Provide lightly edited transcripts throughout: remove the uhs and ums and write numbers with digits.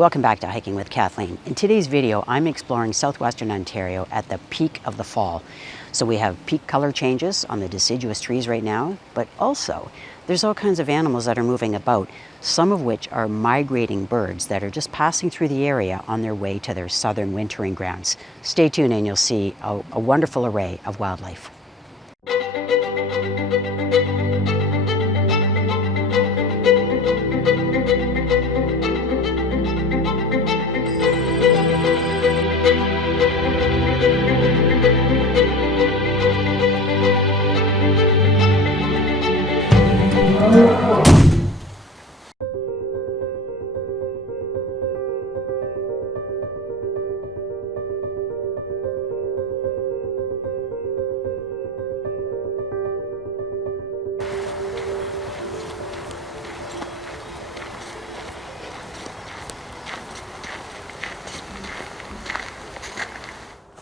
Welcome back to Hiking with Kathleen. In today's video, I'm exploring southwestern Ontario at the peak of the fall. So we have peak color changes on the deciduous trees right now, but also there's all kinds of animals that are moving about, some of which are migrating birds that are just passing through the area on their way to their southern wintering grounds. Stay tuned and you'll see a wonderful array of wildlife.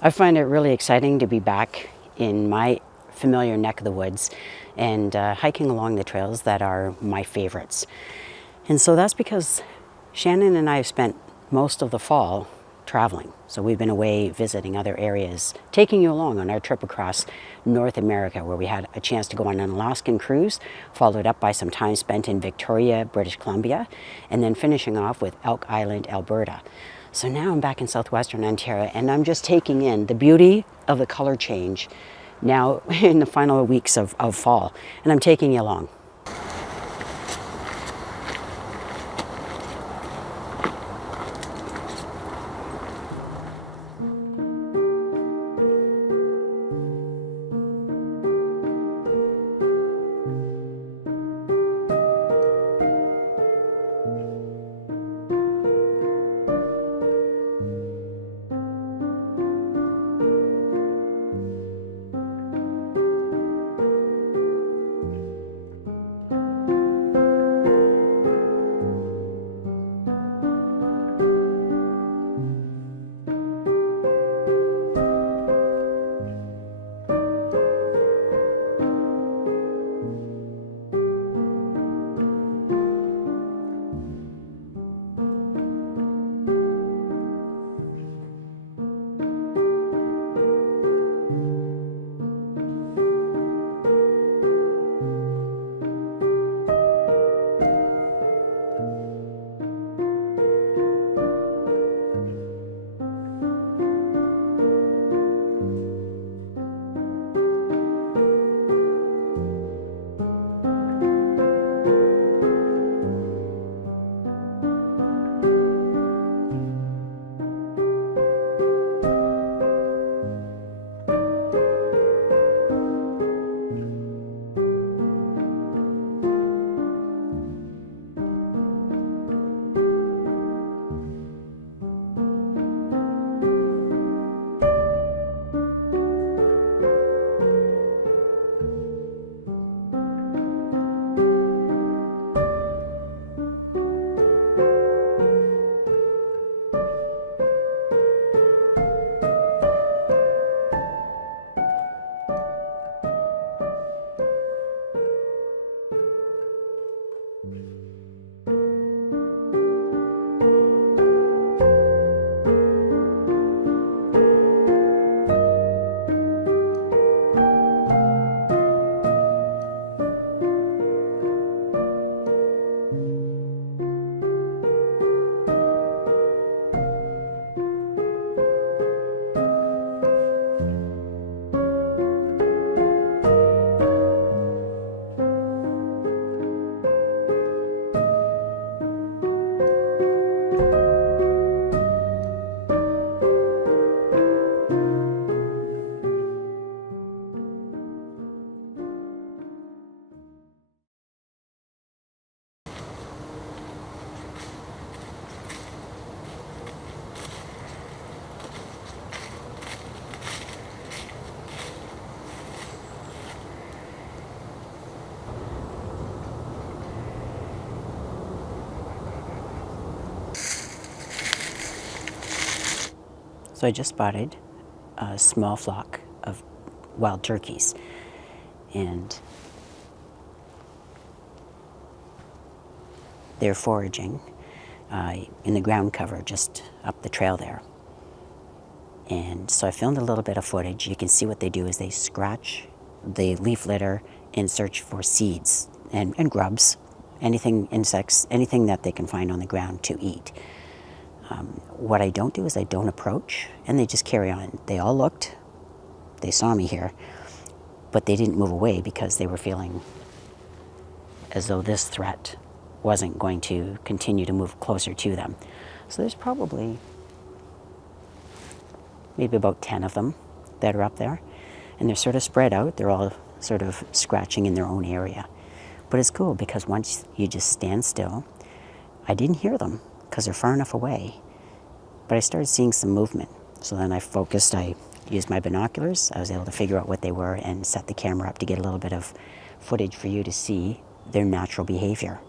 I find it really exciting to be back in my familiar neck of the woods and hiking along the trails that are my favorites. And so that's because Shannon and I have spent most of the fall traveling. So we've been away visiting other areas, taking you along on our trip across North America, where we had a chance to go on an Alaskan cruise, followed up by some time spent in Victoria, British Columbia, and then finishing off with Elk Island, Alberta. So now I'm back in southwestern Ontario and I'm just taking in the beauty of the color change now in the final weeks of fall, and I'm taking you along. So I just spotted a small flock of wild turkeys, and they're foraging in the ground cover just up the trail there. And so I filmed a little bit of footage. You can see what they do is they scratch the leaf litter and search for seeds and grubs, anything, insects, anything that they can find on the ground to eat. What I don't do is I don't approach, and they just carry on. They all looked, they saw me here, but they didn't move away because they were feeling as though this threat wasn't going to continue to move closer to them. So there's probably maybe about 10 of them that are up there, and they're sort of spread out. They're all sort of scratching in their own area. But it's cool because once you just stand still, I didn't hear them because they're far enough away, but I started seeing some movement. So then I focused, I used my binoculars, I was able to figure out what they were and set the camera up to get a little bit of footage for you to see their natural behavior.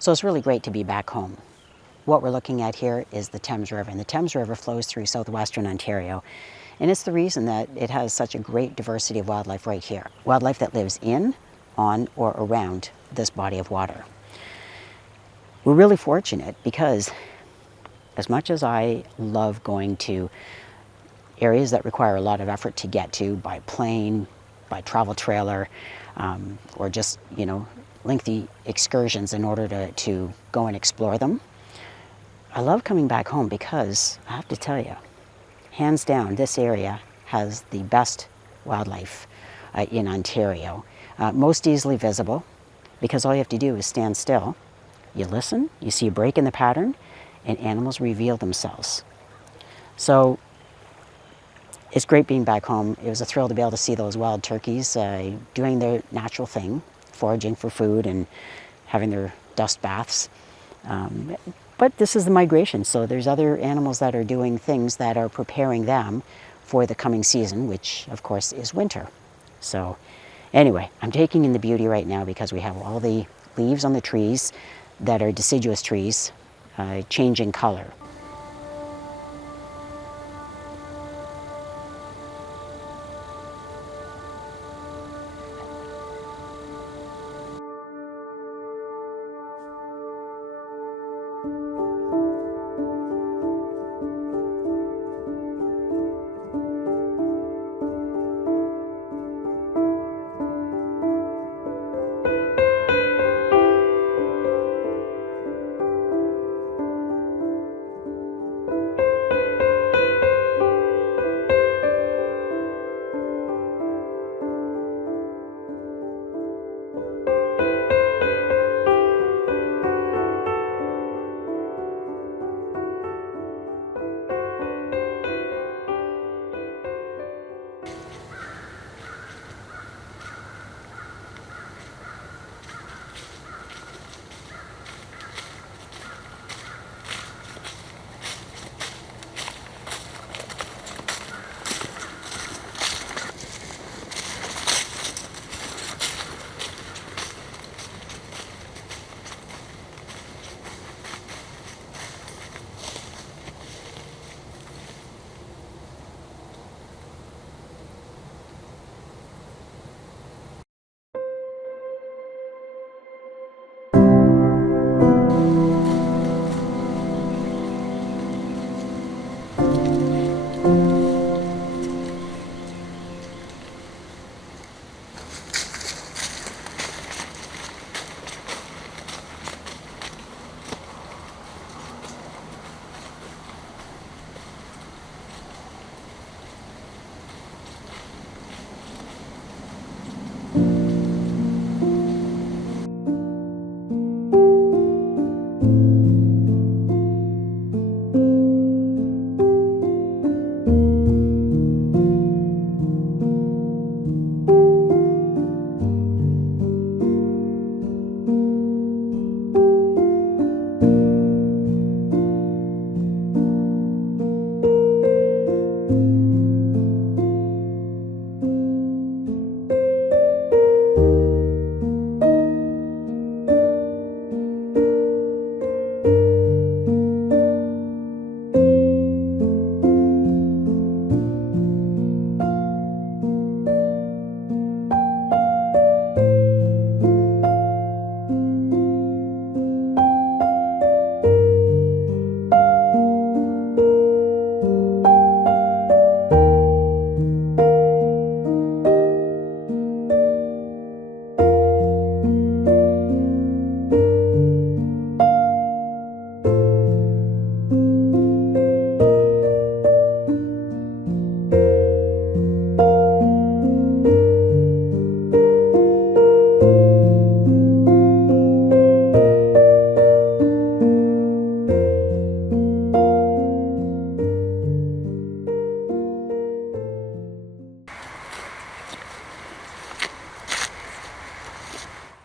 So it's really great to be back home. What we're looking at here is the Thames River, and the Thames River flows through Southwestern Ontario, and it's the reason that it has such a great diversity of wildlife right here. Wildlife that lives in, on, or around this body of water. We're really fortunate because as much as I love going to areas that require a lot of effort to get to by plane, by travel trailer, or just, lengthy excursions in order to go and explore them, I love coming back home because I have to tell you, hands down, this area has the best wildlife in Ontario. Most easily visible because all you have to do is stand still. You listen, you see a break in the pattern, and animals reveal themselves. So it's great being back home. It was a thrill to be able to see those wild turkeys doing their natural thing, foraging for food and having their dust baths. But this is the migration, so there's other animals that are doing things that are preparing them for the coming season, which of course is winter. So anyway, I'm taking in the beauty right now because we have all the leaves on the trees that are deciduous trees changing color.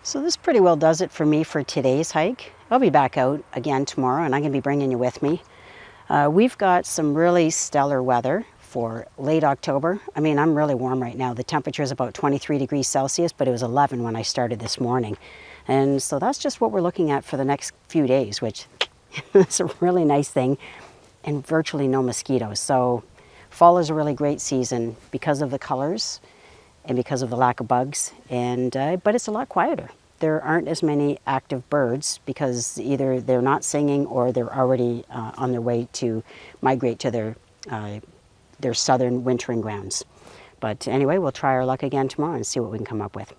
So this pretty well does it for me for today's hike. I'll be back out again tomorrow and I'm gonna be bringing you with me. We've got some really stellar weather for late October. I mean, I'm really warm right now. The temperature is about 23 degrees Celsius, but it was 11 when I started this morning. And so that's just what we're looking at for the next few days, which is a really nice thing, and virtually no mosquitoes. So fall is a really great season because of the colors and because of the lack of bugs, but it's a lot quieter. There aren't as many active birds because either they're not singing or they're already on their way to migrate to their southern wintering grounds. But anyway, we'll try our luck again tomorrow and see what we can come up with.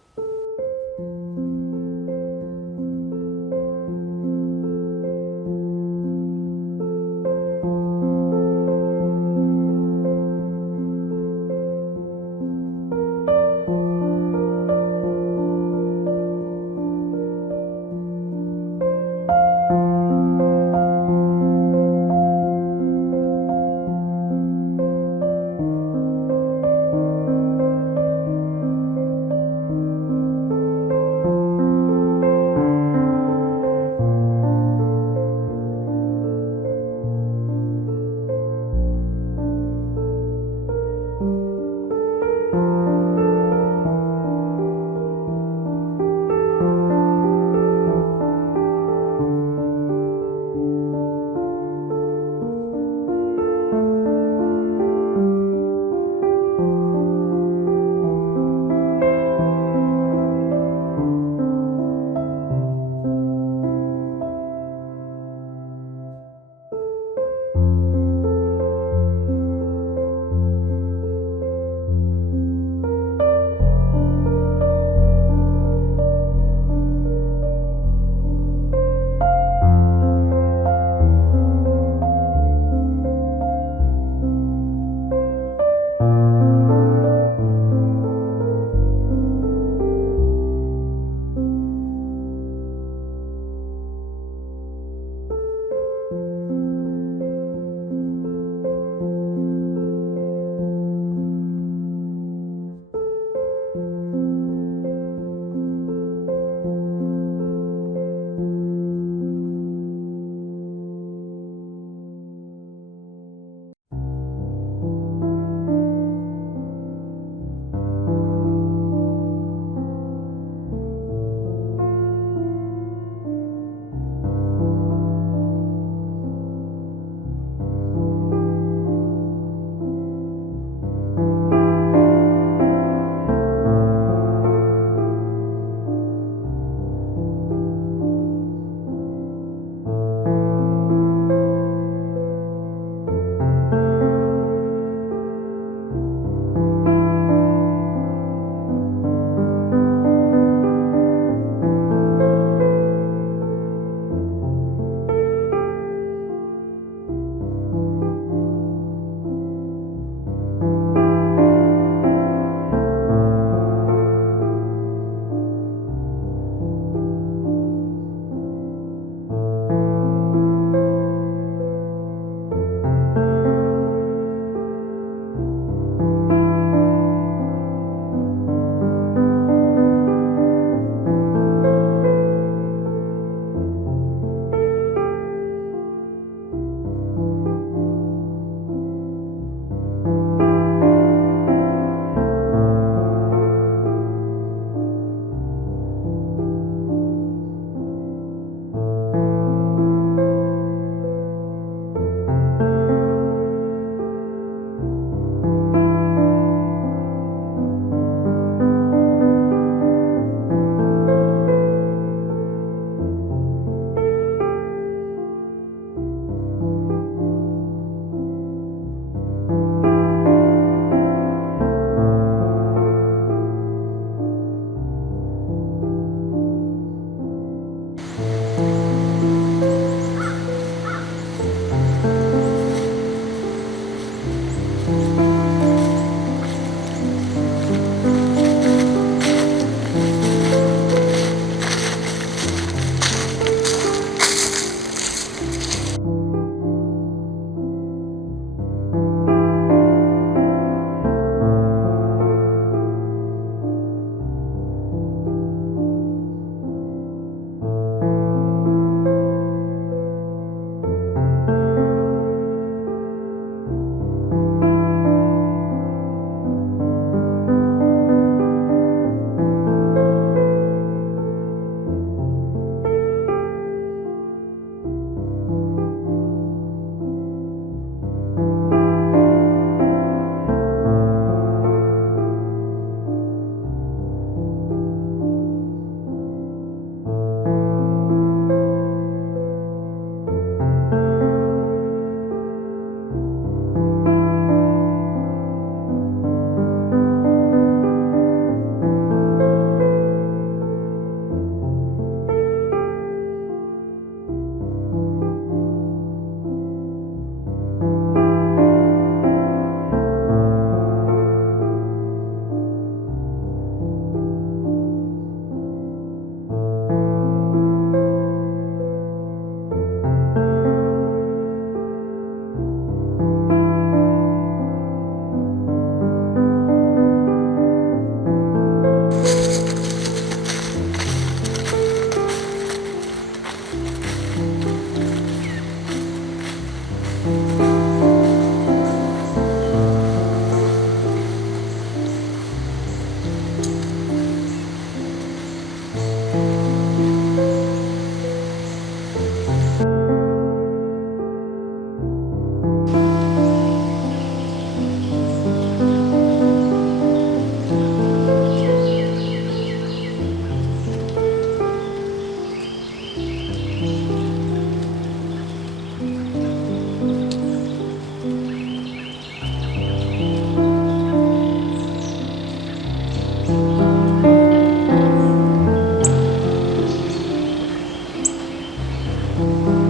you.